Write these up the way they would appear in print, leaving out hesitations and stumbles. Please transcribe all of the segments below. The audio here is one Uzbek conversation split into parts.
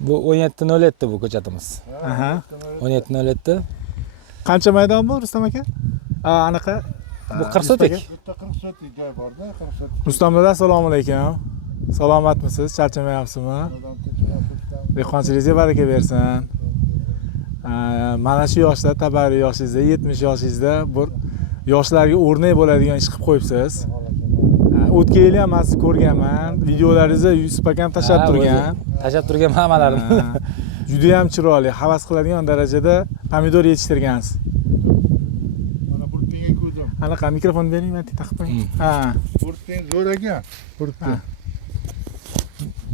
Bu 17.07 bu ko'chatimiz. Aha. 17.07. Qancha maydon bu Rustam aka? Anaqa. Bu 40 sotik. Bitta 40 sotik joy borda, 40 sotik. Rustam dada, assalomu alaykum. Salomatmisiz? Charchamayapsizmi? Dehqonchilingizga baraka bersin. Mana shu yoshda, tabariy yoshingizda, 70 yoshingizda bir yoshlarga o'rnak bo'ladigan ish qilib qo'yibsiz. O'tgan yil ham men sizni ko'rganman. Videolaringizni Yusuf akam tashlab turgan. Tashlab turgan hammalarini. Juda ham chiroyli, havas qiladigan darajada pomidor yetishtirgansiz. Mana burtga ko'rdim. Anaqa mikrofon bering, men taqib qo'ying. Ha. Burtning zo'r ekan. Burtni.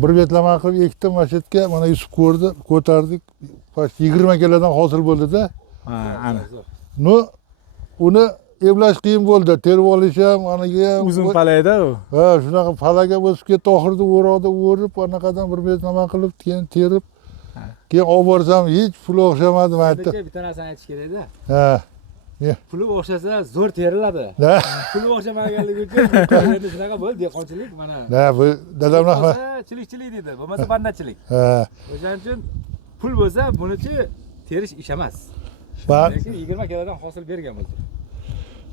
Bir betlama qilib ekdim masjidga, mana Yusuf ko'rdi, ko'tardik. Faqat 20 kilodan hosil bo'ldi-da. Ha, ana. No, uni evlash qiyin bo'ldi. Terib olish ham, aniga ham. Uzun palayda u. Ha, shunaqa palaga o'sib ketdi, oxirida o'roqda o'rib, anaqadan bir betlama qilib, keyin terib, keyin olib borsam hech pul o'xshamadi, men aytdim. Bitta narsani aytish kerak-da. Ha. Puli o'xshasa zo'r teriladi. Puli o'xshamaganligi uchun endi shunaqa bo'ldi, dehqonchilik mana. Ha, bu dadam rahmat. Chilik dedi, bo'lmasa bandachilik. Ha. O'shaning uchun pul bo'lsa, bunichi terish ish emas. Lekin 20 kilodan hosil bergan bo'ldi.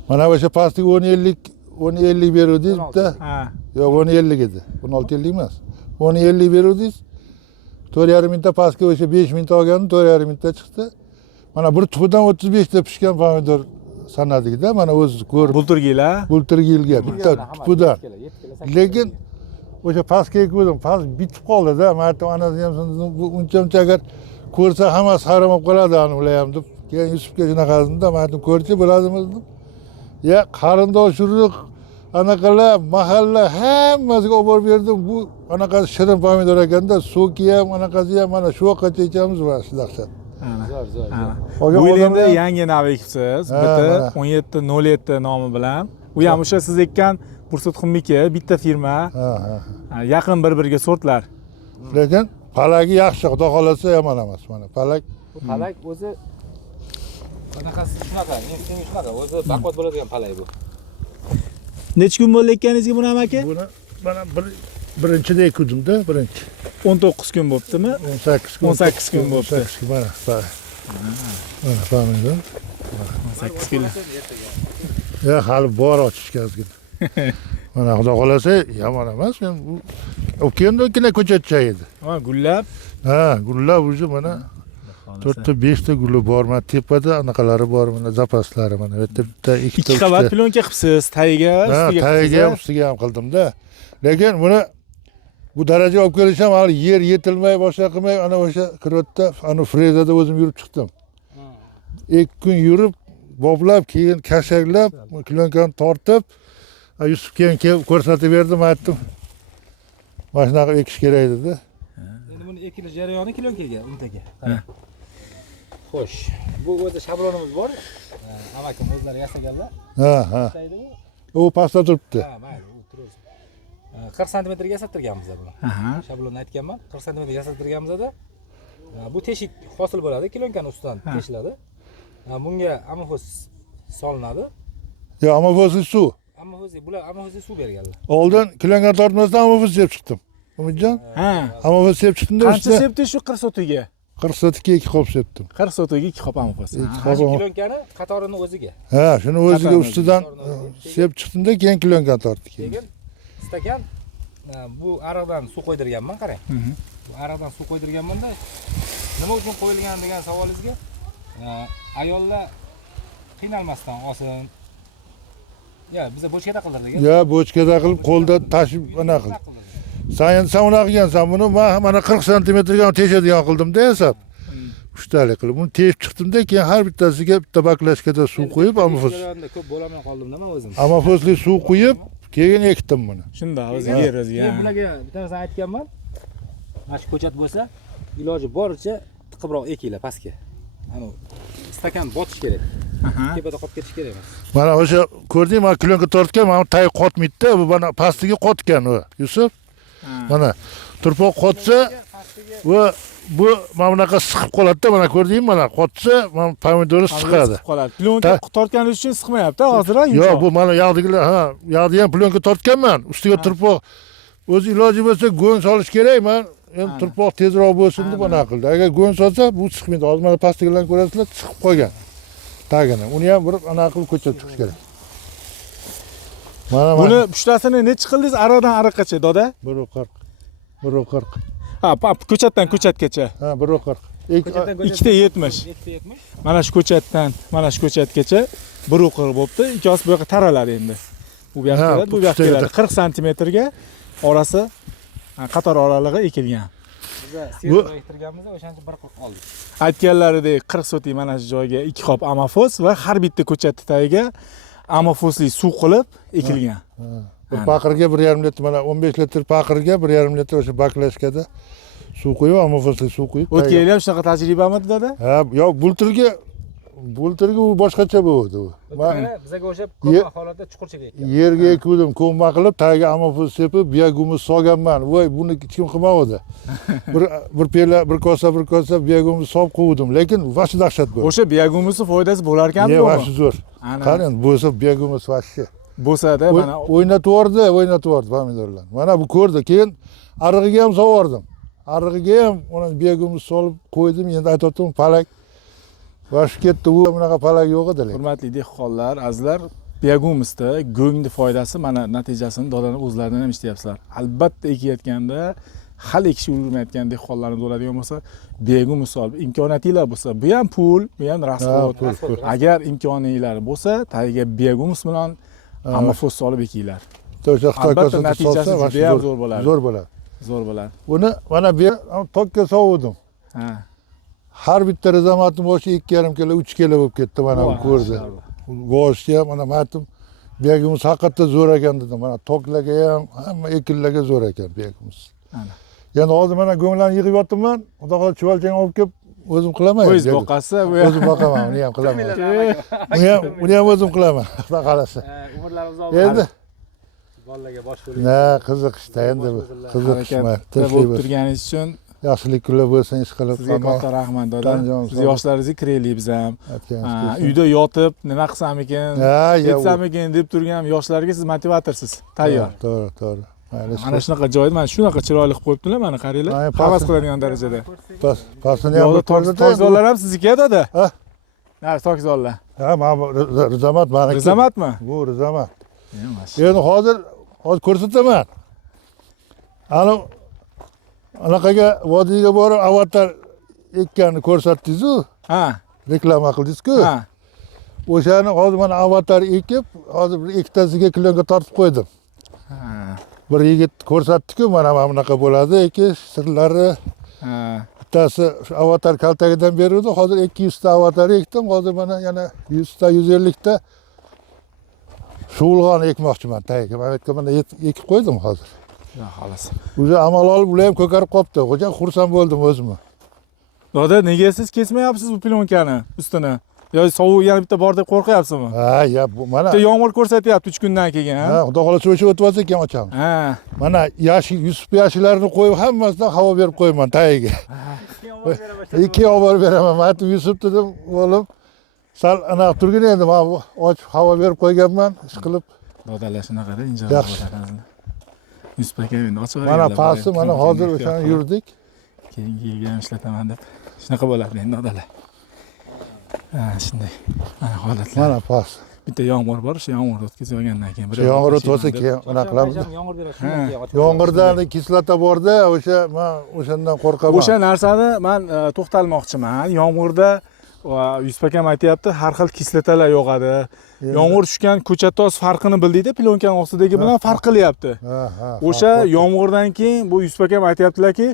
Mana o'sha pastga 10.50 beruvdingiz bitta. Ha. Yo'q, 10.50 edi. 16.50 emas. 10.50 beruvdingiz. 4,5 mingta pastga o'sha 5 mingta olgandim, 4,5 mingta chiqdi. Mana bir tupidan 35 ta pishgan pomidor sanadik-da, mana o'zingiz ko'rib. Bulturgilar. Bulturgilga bitta tupidan. Lekin o'sha pastga ekdim, past bitib qoldi-da. Men aytdim, anasi ham bu uncha agar ko'rsa hammasi hayron bo'lib qoladi, ani ular ham deb. Keyin Yusufga shunaqa qildim-da, men aytdim, ko'rchi bo'ladimi dedim. Ya qarindosh urug' anaqalar, mahalla hammasiga olib borib berdim. Bu anaqa shirin pomidor ekanda, so'ki ham, anaqasi ham mana shu vaqtgacha ichamiz va dahshat. Zo'r. Bu yil endi yangi nav ekibsiz. Bitta 1707 nomi bilan. U ham o'sha siz ekkan Bursutxunniki, bitta firma. Yaqin bir-biriga sortlar. Lekin palagi yaxshi, xudo xolasa yomon emas. Mana palak. Bu palak o'zi qanaqasi shunaqa, men shunaqa, o'zi baquvvat bo'ladigan palak bu. Necha kun bo'ldi ekkaningizga buni ham aka? Buni mana birinchida ekdim-da, birinchi. 19 kun bo'ptimi? 18 kun. 18 kun bo'pti. 18 kun mana. Mana pomidor. 18 kun. Ya hali bor ochishga ozgina. Mana xudo xolasa yomon emas. Men o'kenda ko'chatcha edi. Ha, gullab. Ha, gullab o'zi mana 4 ta 5 ta guli bor. Mana tepada anaqalari bor, mana zapaslari mana. Bu yerda bitta 2 ta. 2 qavat plyonka qilibsiz, tagiga, ustiga. Tagiga ham, ustiga ham qildim-da. Lekin buni bu darajaga olib kelish ham hali yer yetilmay, boshqa qilmay, ana o'sha kirotda, ana frezada o'zim yurib chiqdim. 2 kun yurib, boblab, keyin kashaklab, klyonkani tortib, Yusuf keyin kelib ko'rsatib berdi, men aytdim. Mana shunaqa ekish kerak dedi. Endi buni ekilish jarayoni klonkaga, untaga. Xo'sh, bu o'zi shablonimiz bor. Amakim o'zlari yasaganlar. Ha. U pastda turibdi. Ha, mayli, u turibdi. 40 sm ga yasattirganmiz buni. Shablonni aytganman, 40 sm ga yasattirganmiz-da. Bu teshik hosil bo'ladi, klonkani ustidan teshiladi. Bunga amofos solinadi. Yo, amofos suv. Bular amofos suv berganlar. Oldin klyonkani tortmasdan amofos yeb chiqdim. Umidjon? Ha. Amofos yeb chiqdim-da. Qancha sepdingiz shu 40 sotiga? 40 sotiga 2 qop sepdim. 40 sotiga 2 qop amofos. Klonkani qatorini o'ziga. Ha, shuni o'ziga ustidan sep chiqdim-da, keyin klyonkani tortdik. Keyin stakan bu ariqdan suv qo'ydirganman, qarang. Bu ariqdan suv qo'ydirganman-da. Nima uchun qo'yilgan degan savolingizga ayollar qiynalmasdan olsin. Ya, biz bochkada qildirdik. Ya, bochkada qilib qo'lda tashib ana qil. Sen unaqa qilgansan, buni men mana 40 sm ga teshadigan qildim-da yasab. 3 talik qilib, buni teshib chiqdim-da, keyin har bittasiga bitta baklashkada suv qo'yib, amofos. Ko'p bo'lamay qoldim-da men o'zim. Amofosli suv qo'yib, keyin ekdim buni. Shunda o'ziga yer o'ziga. Men bularga bitta narsa aytganman. Mana shu ko'chat bo'lsa, iloji boricha tiqibroq ekinglar pastga. Ana stakan botish kerak. Tepada qolib ketish kerak emas. Mana o'sha ko'rdingmi, men klonka tortgan, mana tay qotmaydi-da, bu mana pastiga qotgan u. Yusuf. Mana turpoq qotsa va bu mana bunaqa siqib qoladi-da, mana ko'rdingmi, mana qotsa, mana pomidori siqadi. Plyonka tortganingiz uchun siqmayapti hozir. Yo'q, bu mana yog'digilar, ha, yog'di ham plyonka tortganman, ustiga turpoq o'zi iloji bo'lsa go'n solish kerak. Men endi turpoq tezroq bo'lsin deb anaqa qildi. Agar go'n solsa bu chiqmaydi. Hozir mana pastdagilarni ko'rasizlar, chiqib qolgan. Tagini. Uni ham bir anaqa qilib ko'chirib chiqish kerak. Mana Buni pushtasini necha qildingiz aradan ariqqacha, doda? 140. 140. Ha, ko'chatdan ko'chatgacha. Ha, 140. Ikkita 70. Mana shu ko'chatdan, mana shu ko'chatgacha 140 bo'pti. Ikkosi bu yoqqa taraladi endi. Bu yoqqa keladi, bu yoqqa keladi. 40 santimetrga orasi qator oralig'i ekilgan. Biz serga ektirganmiz, o'shancha 140 oldik. Aytganlaridek 40 sotik mana shu joyga 2 qop amofos va har bitta ko'chatni tagiga amofosli suv qilib ekilgan. Bir paqirga 1,5 litr, mana 15 litr paqirga 1,5 litr o'sha baklashkada suv qo'yib, amofosli suv qo'yib. O'tgan yil ham shunaqa tajribami dada? Ha, yo'q, bultirga u boshqacha bo'ldi u. Bizga o'sha ko'p holatda chuqurchaga ekkan. Yerga ekuvdim, ko'mma qilib, tagiga amofos sepib, biyagumiz solganman. Voy, buni hech kim qilmadi. Bir pela, bir kosa biyagumiz solib quvdim, lekin vashi dahshat bo'ldi. O'sha biyagumusning foydasi bo'lar ekanmi? Ne, vashi zo'r. Qarang, bo'lsa biyagumiz vashi. Bo'lsa-da mana o'ynatib pomidorlar. Mana bu ko'rdi. Keyin arig'iga ham sovordim. Arig'iga ham uni biyagumiz solib qo'ydim. Endi aytayotdim, palak vash ketdi. U bunaqa palak yo'q edi. Hurmatli dehqonlar, azizlar, biyagumusda go'ngni foydasi mana natijasini dodaning o'zlaridan ham eshityapsizlar. Albatta ekayotganda hali ekishga ulgurmayotgan dehqonlarimiz bo'ladigan bo'lsa, biyagumus solib imkoniyatinglar bo'lsa, bu ham pul, bu ham rasxod. Agar imkoniyatlar bo'lsa, tagiga biyagumus bilan amofos solib ekinglar. O'sha Xitoy Albatta natijasi juda ham zo'r bo'ladi. Zo'r bo'ladi. Zo'r bo'ladi. Uni mana bu tokka sovurdim. Ha. Har bitta rezamatning boshi 2,5 kilo, 3 kilo bo'lib ketdi mana bu ko'rdi. Boshi ham mana aytdim, biyagumus haqiqatda zo'r ekan dedim. Mana toklarga ham, hamma ekinlarga zo'r ekan biyagumus. Ana. Yana hozir mana go'nglarni yig'ib yotibman. Xudo xohlasa chuvalchang olib kelib o'zim qilaman. O'zingiz boqasiz, o'zim boqaman, uni ham qilaman. Uni ham o'zim qilaman, xudo xohlasa. Umrlarimiz Endi bolalarga bosh qo'yib. na qiziqishda endi bu. Qiziqishma. bo'lib turganingiz uchun Yaxshilik kunlar bo'lsin, ish qilib. sizga katta rahmat doda. Siz yoshlaringizni kiraylik biz ham. Uyda yotib nima qilsam ekan, ketsam ekan deb turgan yoshlarga siz motivatorsiz. Tayyor. To'g'ri. Mana shunaqa joyda mana shunaqa chiroyli qilib qo'yibdilar, mana qaranglar. Havas qiladigan darajada. Pastini ham tokzorlar ham sizniki doda. Ha? Ha, tokzorlar. Ha, mana Rizamat meniki. Rizamatmi? Bu Rizamat. Endi hozir ko'rsataman. Anaqaga vodiyga borib avatar ekkanini ko'rsatdingiz-ku. Ha. Reklama qildingiz-ku. Ha. O'shani hozir mana avatar ekib, hozir bir ikkitasiga klonga tortib qo'ydim. Ha. Bir yigit ko'rsatdi-ku, mana bunaqa bo'ladi, ekish sirlari. Ha. Bittasi avatar kaltagidan beruvdi, hozir 200 ta avatar ekdim, hozir mana yana 100 ta, 150 ta shug'ulg'on ekmoqchiman tagiga. Men aytgan mana ekib qo'ydim hozir. Ya xolos. O'zi amal olib, ular ham ko'karib qolibdi. Xo'ja xursand bo'ldim o'zim. Doda, nega siz kesmayapsiz bu plonkani ustini? Yo sovuq yana bitta bor deb qo'rqyapsizmi? Ha, ya bu mana. Bitta yomg'ir ko'rsatyapti 3 kundan keyin, ha? Ha, xudo xohlasa o'sha o'tib olsa keyin ochamiz. Ha. Mana Yusuf yashilarini qo'yib, hammasidan havo berib qo'yaman tagiga. Ikki olib beraman. Men aytdim, Yusuf dedim, o'g'lim, sal anaqa turgin endi, men ochib havo berib qo'yganman, ish qilib. Dodalar shunaqada injoy bo'ladi. Yusuf aka endi ochib mana pasti, mana hozir o'shani yurdik. Keyingi yilga ham ishlataman deb. Shunaqa bo'ladi endi dodalar. Ha, shunday. Mana holatlar. Mana past. Bitta yomg'ir bor, o'sha yomg'irni o'tkazib olgandan keyin bir yomg'ir o'tib olsa keyin unaqa qilamiz. Yomg'ir beradi, shundan keyin. Yomg'irdan kislota borda, o'sha men o'shandan qo'rqaman. O'sha narsani men to'xtalmoqchiman. Yomg'irda Yusuf akam aytayapti, har xil kislotalar yog'adi. Yomg'ir tushgan ko'chattos farqini bildingda, plonkaning ostidagi bilan farq qilyapti. O'sha yomg'irdan keyin bu Yusuf akam aytayaptilarki,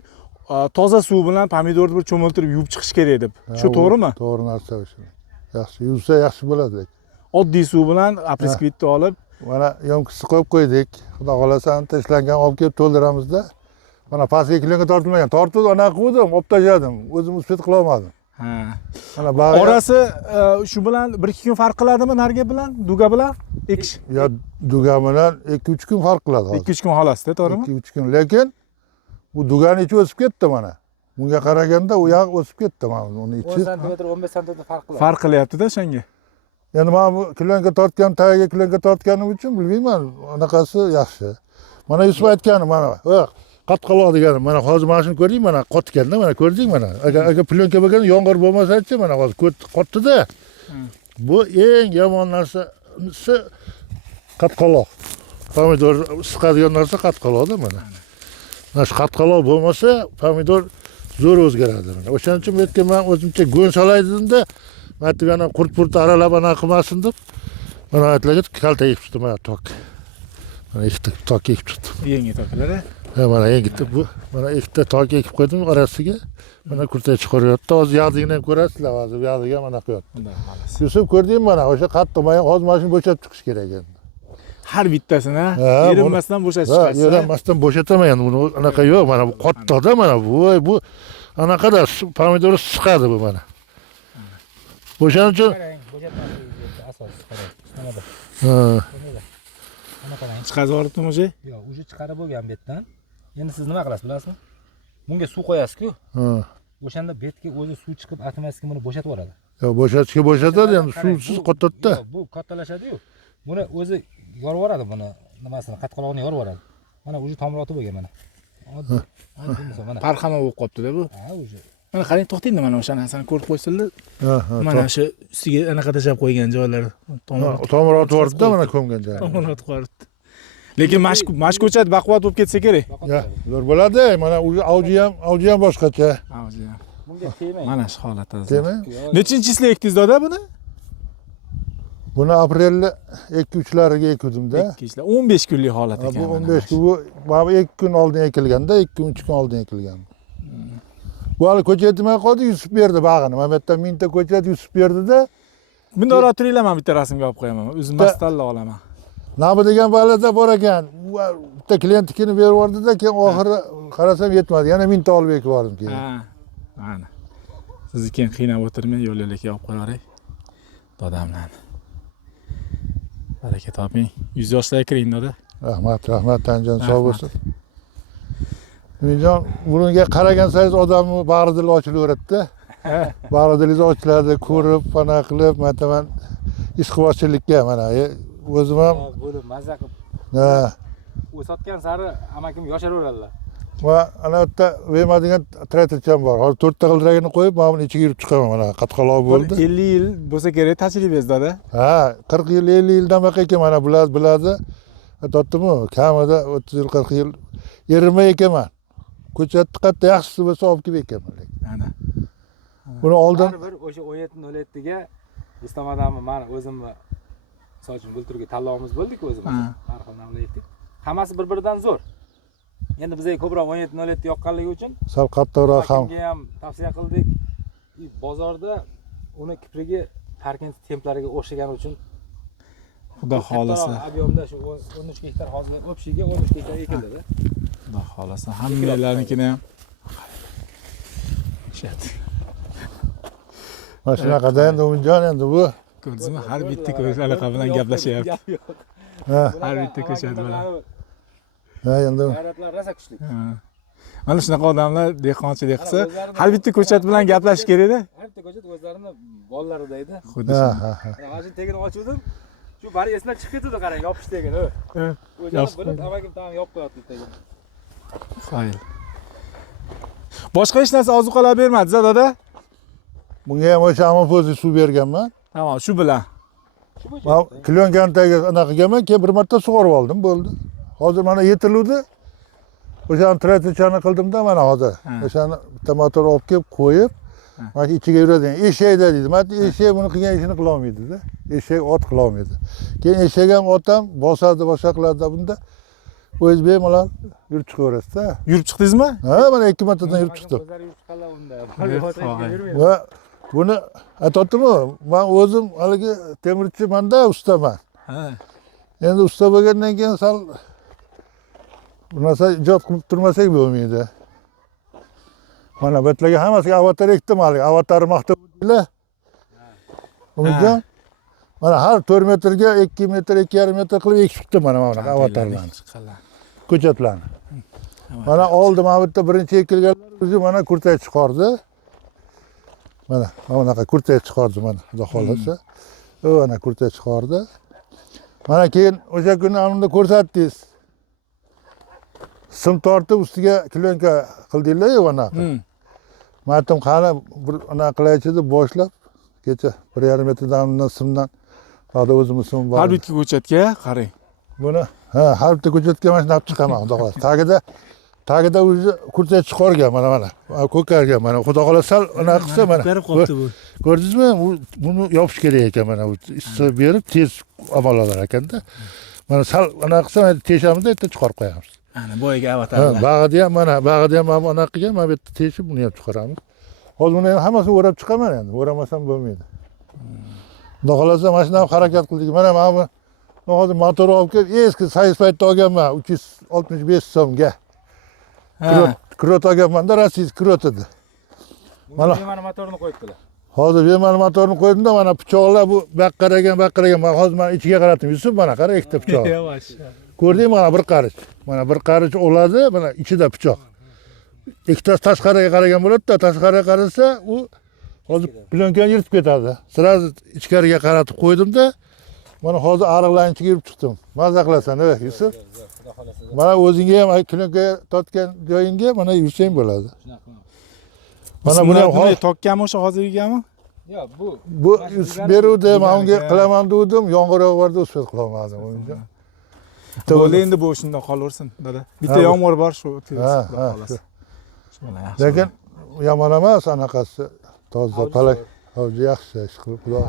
toza suv bilan pomidorni bir cho'miltirib yuvib chiqish kerak deb. Shu to'g'rimi? To'g'ri narsa o'sha. Yaxshi, yuvsa yaxshi bo'ladi. Oddiy suv bilan apreskvitni olib, mana yomkisni qo'yib qo'ydik. Xudo xohlasa tashlangan olib kelib to'ldiramizda. Mana pastga klonga tortilmagan. Tortib anaqa qildim, olib tashladim. O'zim uspet qila olmadim. Ha. Mana bag'i orasi shu bilan 1-2 kun farq qiladimi narga bilan, duga bilan ekish? Ya duga bilan 2-3 kun farq qiladi hozir. 2-3 kun xolos-da, to'g'rimi? 2-3 kun, lekin bu dugani ichi o'sib ketdi mana. Bunga qaraganda u yoq o'sib ketdi mana uni ichi. 10 sm, 15 sm farq qiladi. Farq qilyapti-da o'shanga. Endi men bu klonga tortgan, tagiga klonga tortganim uchun bilmayman, anaqasi yaxshi. Mana Yusuf aytgani mana. Qatqaloq degani mana hozir mana shuni ko'rding mana qotganda mana ko'rding mana. Agar plyonka bo'lganda yomg'ir bo'lmasa-chi mana hozir qotdi-da. Bu eng yomon narsasi qatqaloq. Pomidor siqadigan narsa qatqaloqda mana. Mana shu qatqaloq bo'lmasa pomidor zo'r o'zgaradi mana. O'shaning uchun bu yerga men o'zimcha go'n solay dedim-da, mana yana qurt-purt aralab ana qilmasin deb mana aytlarga kalta ekib chiqdim mana tok. Mana ikkita tok ekib chiqdim. Yangi toklar. Mana yengitdi bu. Mana ikkita tok ekib qo'ydim orasiga. Mana kurtay chiqaryapti. Hozir yog'digini ham ko'rasizlar, hozir yog'diga mana qo'yapti. Yusuf ko'rdingmi mana o'sha qattiq mana hozir mashina bo'shab chiqish kerak endi. Har bittasini erinmasdan bo'shatib chiqasiz. Erinmasdan bo'shataman endi buni anaqa yo'q, mana bu qattiqda mana bu anaqada pomidor siqadi bu mana. O'shaning uchun asos qarang. Mana chiqazib yuboribdimi o'zi? Yo'q, o'zi chiqarib bo'lgan bu yerdan. Endi siz nima qilasiz bilasizmi? Bunga suv qo'yasiz-ku. O'shanda betga o'zi suv chiqib atmosferaga buni bo'shatib yuboradi. Yo'q, bo'shatishga bo'shatadi, endi suvsiz qotadi-da. Bu kattalashadi-yu. Buni o'zi yorib yuboradi buni, nimasini, qatqaloqni yorib yuboradi. Mana o'zi tomiroti bo'lgan mana. Mana Parxama bo'lib qopti-da bu. Ha, o'zi. Mana qarang, to'xtaydi mana o'sha narsani ko'rib qo'ysinlar. Mana shu ustiga anaqa tashab qo'ygan joylari. Tomiroti bordi-da mana ko'mgan joyi. Tomiroti qoribdi. Lekin mashq ko'chat baquvvat bo'lib ketsa kerak. Zo'r bo'ladi. Mana avji ham boshqacha. Avji ham. Bunga tegmang. Mana shu holatda. Tegmang. Nechinchisiga ekdingiz doda buni? Buni aprelda 2-3lariga ekdim-da. 15 kunlik holat ekan. Bu 15 kun, bu 2 kun oldin ekilganda, 2 kun 3 kun oldin ekilgan. Bu hali ko'chat yetmay qoldi, Yusuf berdi bag'ini. Mana bu yerdan mingta ko'chat Yusuf berdi-da. Bunda ora turinglar, men bitta rasmga olib qo'yaman. O'zim mastallo olaman. Nabi degan balada bor ekan. Bitta klientnikini berib yubordi-da, keyin oxiri qarasam yetmadi. Yana mingta olib ekib bordim keyin. Ha. Mana. Sizni keyin qiynab o'tirmay yo'l-yo'lakay olib qo'yaveray. Dodamlarni. Baraka toping. 100 yoshlarga kiring doda. Rahmat, Tanjon sog' bo'lsin. Umijon, bunga qaragan sayiz odamni bag'ri dili ochilaveradi-da. Bag'ri dilingiz ochiladi, ko'rib, pana qilib, mataman ishqibozchilikka mana o'zim ham bo'lib mazza qilib. Ha. O'satgan sari amakim yosharaveradilar. Va ana bu yerda Vema degan traktorcham bor. Hozir 4 ta g'ildiragini qo'yib, mana buni ichiga yurib chiqaman. Mana qatqaloq bo'ldi. 50 yil bo'lsa kerak tajribangizda doda. Ha, 40 yil, 50 yildan baqa ekan mana biladi. Totdimi? Kamida 30 yil, 40 yil erinmay ekanman. Ko'chatni qatta yaxshisi bo'lsa olib kelib ekanman. Ana. Buni oldin bir o'sha 1707 ga Rustamadami men o'zimni sochim bulturga tanlovimiz bo'ldi-ku o'zimiz. Har xil namlar ekdik. Hammasi bir-biridan zo'r. Endi bizga ko'proq 1707 yoqqanligi uchun sal qattiqroq ham tavsiya qildik. Bozorda uni kiprigi Parkins templariga o'xshagani uchun Xudo xolasa. Ob'yomda shu 13 gektar hozir o'pshiga 13 gektar ekildi-da. Xudo xolasa. Hammalarnikini ham shat. Mana shunaqada endi Uminjon endi bu Ko'rdingizmi? Har bitta ko'chalar bilan gaplashyapti. Ha, har bitta ko'chat bilan. Ha, endi G'ayratlar rosa kuchli. Mana shunaqa odamlar dehqonchilik qilsa, har bitta ko'chat bilan gaplashish kerak-da. Har bitta ko'chat o'zlarini bolallarida edi. Xuddi ha, shunday. ha. Hozir tegini ochuvdim. Shu bari eslab chiqib ketdi qarang, yopish tegini. O'zini bilib, amakim tamam yopib qo'yapti tegini. Xo'p. Boshqa hech narsa ozuqalar bermadi-da, doda? Bunga ham o'sha amofozi suv berganman. Tamam, shu bilan. Men klyonkani anaqa qilganman, keyin bir marta sug'orib oldim, bo'ldi. Hozir mana yetiluvdi. O'shani traktorchani qildim-da mana hozir. O'shani bitta motor olib kelib qo'yib, mana ichiga yuradigan eshakda deydi. Mana eshak buni qilgan ishini qila olmaydi-da. Eshak ot qila olmaydi. Keyin eshak ham ot ham bosadi, boshqa qiladi bunda. O'z bemalol yurib chiqaverasiz-da. Yurib chiqdingizmi? Ha, mana 2 martadan yurib chiqdim. O'zlari yurib chiqqanlar unda. Va buni aytdimmi? Men o'zim haligi temirchimanda ustaman. Ha. Endi usta bo'lgandan keyin sal bu narsa ijod qilib turmasak bo'lmaydi. Mana bu yerlarga hammasiga avatar ekdim hali. Avatarni maqtab o'tdilar. Umijon. Mana har 4 metrga 2 metr, 2,5 metr qilib ekib chiqdim mana bunaqa avatarlarni. Ko'chatlarni. Mana oldim mana bu yerda birinchi ekilganlar o'zi mana kurtay chiqardi. Mana bunaqa kurtay chiqardi mana, xudo xolasa. Mana kurtay chiqardi. Mana keyin o'sha kuni unda ko'rsatdingiz. sim tortib ustiga klonka qildinglar-ku anaqa. Men aytdim, qani bir anaqa qilaychi deb boshlab, kecha 1,5 metrdan simdan hozir o'zimiz sim bor. Har bitta ko'chatga qarang. Buni har bitta ko'chatga mana shunday chiqaman, xudo xohlasa. Tagida o'zi kursa chiqargan mana. Ko'kargan mana. Xudo xohlasa sal anaqa qilsa mana. Ko'rdingizmi? Buni yopish kerak ekan mana. Issiq berib tez amal olar ekanda. Mana sal anaqa qilsa teshamiz-da, yerda chiqarib qo'yamiz. Ana boyaga avatarlar. Bag'ida ham mana anaqa qilgan, mana bu yerda teshib buni ham chiqaramiz. Hozir buni ham hammasini o'rab chiqaman endi. O'ramasam bo'lmaydi. Xudo xohlasa mana shunday harakat qildik. Mana bu hozir motor olib kelib, eski sayz paytda olganman 365 so'mga. Krot olganman-da, Rossiya krot edi. Mana motorni qo'yibdilar. Hozir bemalol motorni qo'ydim-da, mana pichoqlar bu baqqaragan. Men hozir mana ichiga qaradim. Yusuf mana qara ikkita pichoq. Ko'rdingmi mana bir qarich. Mana bir qarich oladi, mana ichida pichoq. Ikkitasi tashqariga qaragan bo'ladi-da, tashqariga qarasa, u hozir plonkani yirtib ketadi. Sirazi ichkariga qaratib qo'ydim-da, mana hozir ariqlarning ichiga yurib chiqdim. Maza qilasan, Yusuf. Mana o'zingga ham klonka totgan joyingga mana yursang bo'ladi. Mana buni ham tokkanmi o'sha hozir yurganmi? Yo'q, bu beruvdim, unga qilaman dedim, yomg'ir yog'ardi, uspet qilolmadim o'zimga. Bo'ldi endi bu shundan qolaversin, dada. Bitta yomg'ir bor shu xolos. Lekin yomon emas anaqasi, toza palak, hozir yaxshi ish qilib xudo.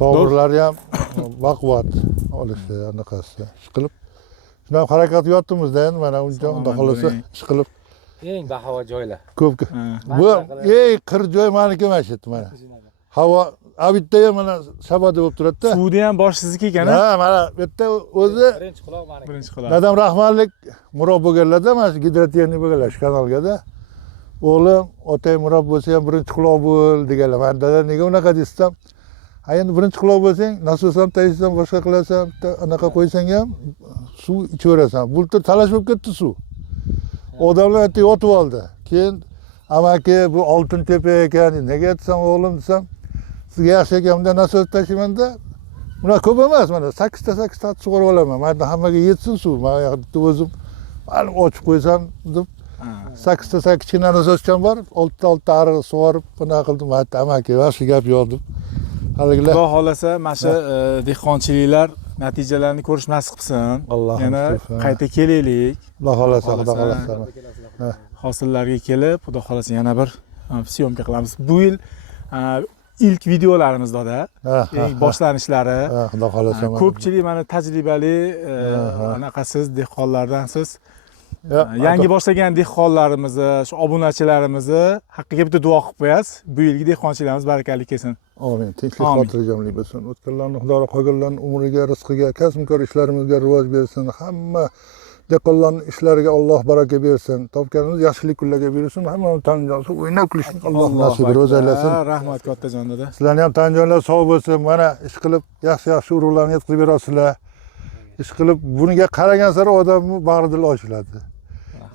To'g'rilari ham baquvvat olishi anaqasi ish qilib. Shunday harakat yotdimizda endi mana uncha unda xolasa ish qilib. Eng bahavo joylar. Ko'p. Bu qir joy meniki emas edi mana. Havo abitda ham mana shabada bo'lib turadi-da. Suvda ham bosh sizniki ekan-a? Ha, mana bu yerda o'zi birinchi quloq meniki. Birinchi quloq. Dadam rahmatlik murod bo'lganlarda, mana shu gidrotexnik bo'lganlar shu kanalga-da. O'g'lim, otang murod bo'lsa ham birinchi quloq bo'l deganlar. Men dada nega unaqa desam, ha endi birinchi quloq bo'lsang, nasos ham tayyorsan, boshqa qilasan, anaqa qo'ysang ham suv ichaverasan. Bultur talash bo'lib ketdi suv. Odamlar yerda yotib oldi. Keyin amaki bu oltin tepa ekan, nega aytsam o'g'lim desam, sizga yaxshi ekan, bunda nasos tashimanda. Bular ko'p emas, mana 8 ta sug'urib olaman. Mana hammaga yetsin suv. Men yoqda o'zim mana ochib qo'ysam deb 8 ta kichkina nasoscham bor, 6 ta ariq sug'orib, bunaqa qildim. Aytdi, amaki, yaxshi gap yo'q deb. Haligilar Xudo xolasa, mana shu dehqonchiliklar natijalarini ko'rish nasib qilsin. Yana qayta kelaylik. Xudo xolasa, xudo xolasa. Hosillarga kelib, xudo xolasa yana bir syomka qilamiz. Bu yil ilk videolarimizda eng boshlanishlari. Xudo xolasa. Ko'pchilik mana tajribali anaqasiz dehqonlardansiz. Yangi boshlagan dehqonlarimizni, shu obunachilarimizni haqqiga bitta duo qilib qo'yasiz. Bu yilgi dehqonchilarimiz barakali kelsin. Amin. Tinchlik, xotirjamlik bo'lsin. O'tganlarning Xudo qolganlarning umriga, rizqiga, kasb-kor ishlarimizga rivoj bersin. Hamma dehqonlarning ishlariga Alloh baraka bersin. Topganimiz yaxshilik kunlarga bersin. Hammani tanjonsi o'ynab kulishni Alloh nasib aylasin. Rahmat kattajon dada. Sizlarni ham tanjonlar sog' bo'lsin. Mana ish qilib yaxshi urug'larni yetkazib berasizlar. Ish qilib buniga qaragan sari odamning bag'ridil ochiladi.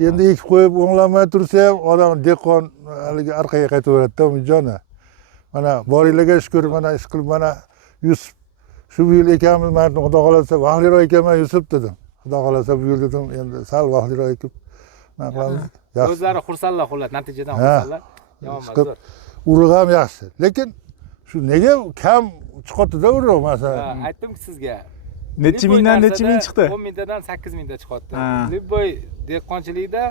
Endi ekib qo'yib o'nglanmay tursa ham odam dehqon haligi orqaga qaytaveradi-da, umidjona. Mana boringlarga shukr, mana ish qilib mana Yusuf shu yil ekanmiz, men Xudo xolasa vaqtliroq ekanman Yusuf dedim. Xudo xolasa bu yil dedim, endi sal vaqtliroq ekib nima qilamiz? O'zlari xursandlar xullas, natijadan xursandlar. Yomon emas. Urug' ham yaxshi. Lekin shu nega kam chiqadi-da urug' masalan? Aytdim-ku sizga. Necha mingdan necha ming chiqdi? 10 mingdan 8 mingda chiqadi. Libboy dehqonchilikda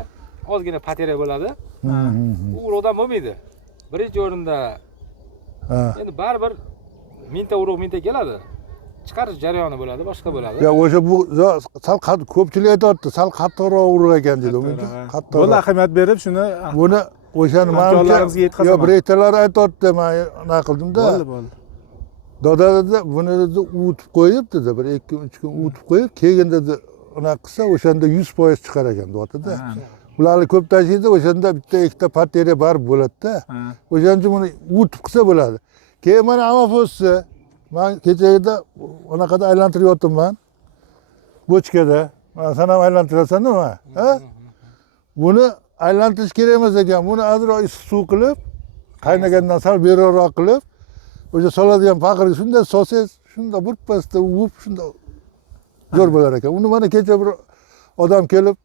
ozgina patera bo'ladi. U urug'dan bo'lmaydi. Birinchi o'rinda endi baribir mingta urug' mingta keladi. Chiqarish jarayoni bo'ladi, boshqa bo'ladi. Ya o'sha bu sal ko'pchilik aytayapti, sal qattiqroq urug' ekan dedi. Qattiqroq. Buni ahamiyat berib shuni buni o'shani hamkorlarimizga yetkazaman. Yo, birektalar aytayapti, men nima qildim-da. Bo'ldi. Dada dedi, buni dedi uvutib qo'yib dedi, 1-2-3 kun uvutib qo'yib, keyin dedi unaqa qilsa o'shanda 100% chiqar ekan deyapti-da. Ularni ko'p tashiydi, o'shanda bitta ikkita patera barib bo'ladi-da. O'shaning uchun buni uvutib qilsa bo'ladi. Keyin mana amafossi, men kechagida unaqada aylantirib yotibman. Bochkada. Mana sen ham aylantirasan-da, ha? Buni aylantirish kerak emas ekan. Buni azroq issiq suv qilib, qaynagandan sal beriroq qilib, o'sha soladigan paqirga shunday solsangiz, shunda burpasda uvib, shunda zo'r bo'lar ekan. Uni mana kecha bir odam kelib,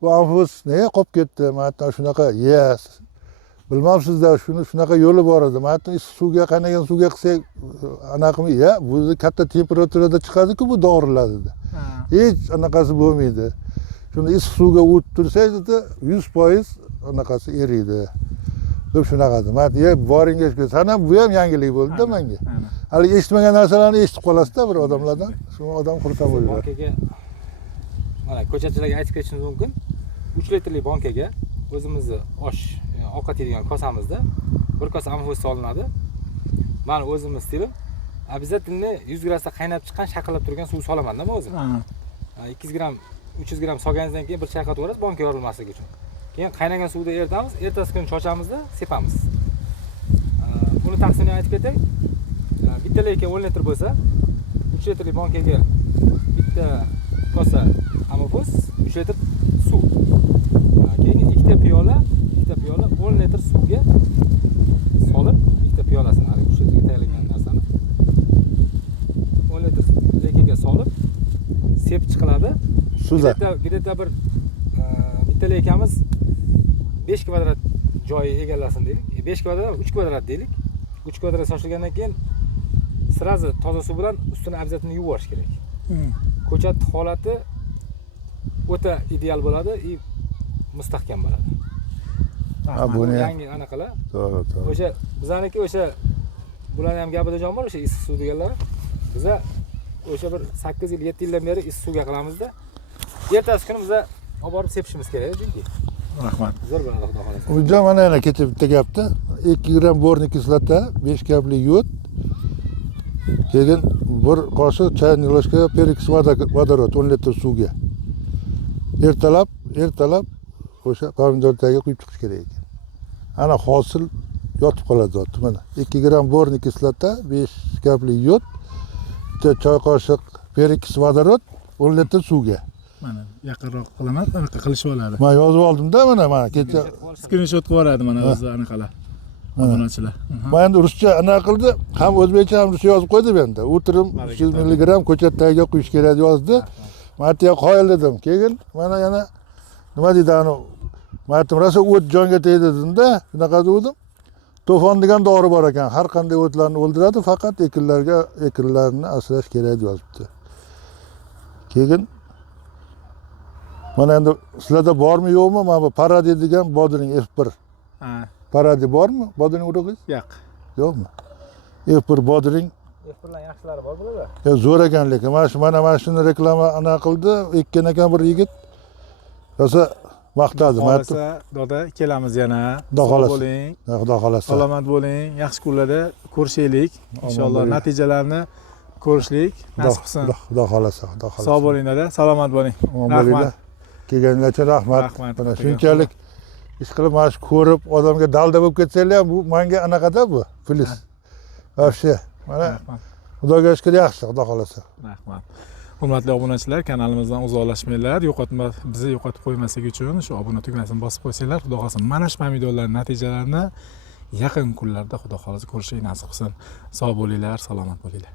bu anfus nega qolib ketdi? Men aytdim shunaqa, yes. Bilmabsizda shuni shunaqa yo'li bor edi. Men aytdim issiq suvga qaynagan suvga qilsak anaqami, ya bu katta temperaturada chiqadi-ku bu dorilar dedi. Hech anaqasi bo'lmaydi. Shuni issiq suvga o'tib tursangiz 100% anaqasi eriydi. deb shunaqa dedi. Men aytdim, boringiz sana bu ham yangilik bo'ldi-da menga. Hali eshitmagan narsalarni eshitib qolasizda bir odamlardan. Shu odam xursand bo'ladi. Bankaga mana ko'chatchilarga aytib ketishimiz mumkin. 3 litrli bankaga o'zimizni ovqat yeydigan kosamizda bir kosa amfos solinadi. Men o'zimiz stilim обязательно 100 gradda qaynab chiqqan shaqillab turgan suv solaman-da men o'zim. 200 gram 300 gram solganingizdan keyin bir chayqatib yuborasiz banka yorilmasligi uchun. Keyin qaynagan suvda eritamiz, ertasi kuni chochamizda sepamiz. Buni taqsimini aytib ketay. Bitta leka 10 litr bo'lsa, 3 litrli bankaga bitta kosa amfos, 3 litr suv. Keyin ikkita piyola 10 litr suvga solib, ikkita piyolasini, 3 litrga tayyorlangan narsani 10 litr lekaga solib sepib chiqiladi. Suvda. Где-то bir bitta lekamiz 5 kvadrat joyi egallasin deylik. 5 kvadrat, 3 kvadrat deylik. 3 kvadrat sochilgandan keyin sirazi toza suv bilan ustini обязательно yuvorish kerak. Ko'chat holati o'ta ideal bo'ladi va mustahkam bo'ladi. Buni yangi anaqalar. To'g'ri. O'sha bizaniki o'sha bularning ham gapida jon bor, o'sha issiq suv deganlar. Biza o'sha bir 8 yil, 7 yildan beri issiq suvga qilamizda. Ertasi kuni biza olib borib sepishimiz kerak chunki. Rahmat. Zo'r bo'ladi xudo xolasa. Unja mana yana ketib bitta gapda 2 gram borniy kislota, 5 kapli yod. Keyin bir qoshiq chayni ложка perix vodorod 10 litr suvga. Ertalab o'sha pomidor tagiga quyib chiqish kerak ekan. Ana hosil yotib qoladi zot mana. 2 gram borniy kislota, 5 kapli yod, bitta choy qoshiq perix vodorod 10 litr suvga. Mana yaqinroq qilaman, anaqa qilishib oladi. Men yozib oldim-da mana kecha Screenshot qilib yuboradi mana o'zi anaqalar. Obunachilar. Men endi ruscha anaqa qildi, ham o'zbekcha ham ruscha yozib qo'ydi benda. O'tirim 300 mg ko'chat tagiga quyish kerak yozdi. Men aytdim, qoyil dedim. Keyin mana yana nima deydi ani? Men aytdim, rosa o't jonga tegdi dedim-da, shunaqa dedim. To'fon degan dori bor ekan. Har qanday o'tlarni o'ldiradi, faqat ekinlarni asrash kerak deb yozibdi. Keyin mana endi sizlarda bormi yo'qmi? Mana bu Paradi degan bodring F1. Paradi bormi? Bodring urug'ingiz? Yo'q. Yo'qmi? F1 bodring. F1 yaxshilari bor bularda. Zo'r ekan lekin mana shuni reklama ana qildi, ekkan ekan bir yigit. Rosa maqtadi. Xohlasa doda kelamiz yana. Xudo xolasa. Bo'ling. Xudo xolasa. Salomat bo'ling. Yaxshi kunlarda ko'rishaylik. Inshaalloh natijalarni ko'rishlik nasib qilsin. Xudo xolasa, Xudo xolasa. Sog' bo'ling doda, salomat bo'ling. Rahmat. Kelganinglar uchun rahmat. Mana shunchalik ish qilib mana shu ko'rib odamga dalda bo'lib ketsanglar ham bu menga anaqada bu filiz. Вообще. Mana Xudoga shukr yaxshi, Xudo xolasa. Rahmat. Hurmatli obunachilar, kanalimizdan uzoqlashmanglar. Bizni yo'qotib qo'ymaslik uchun shu obuna tugmasini bosib qo'ysanglar, Xudo xolasa mana shu pomidorlarning natijalarini yaqin kunlarda Xudo xolasa ko'rishni nasib qilsin. Sog' bo'linglar, salomat bo'linglar.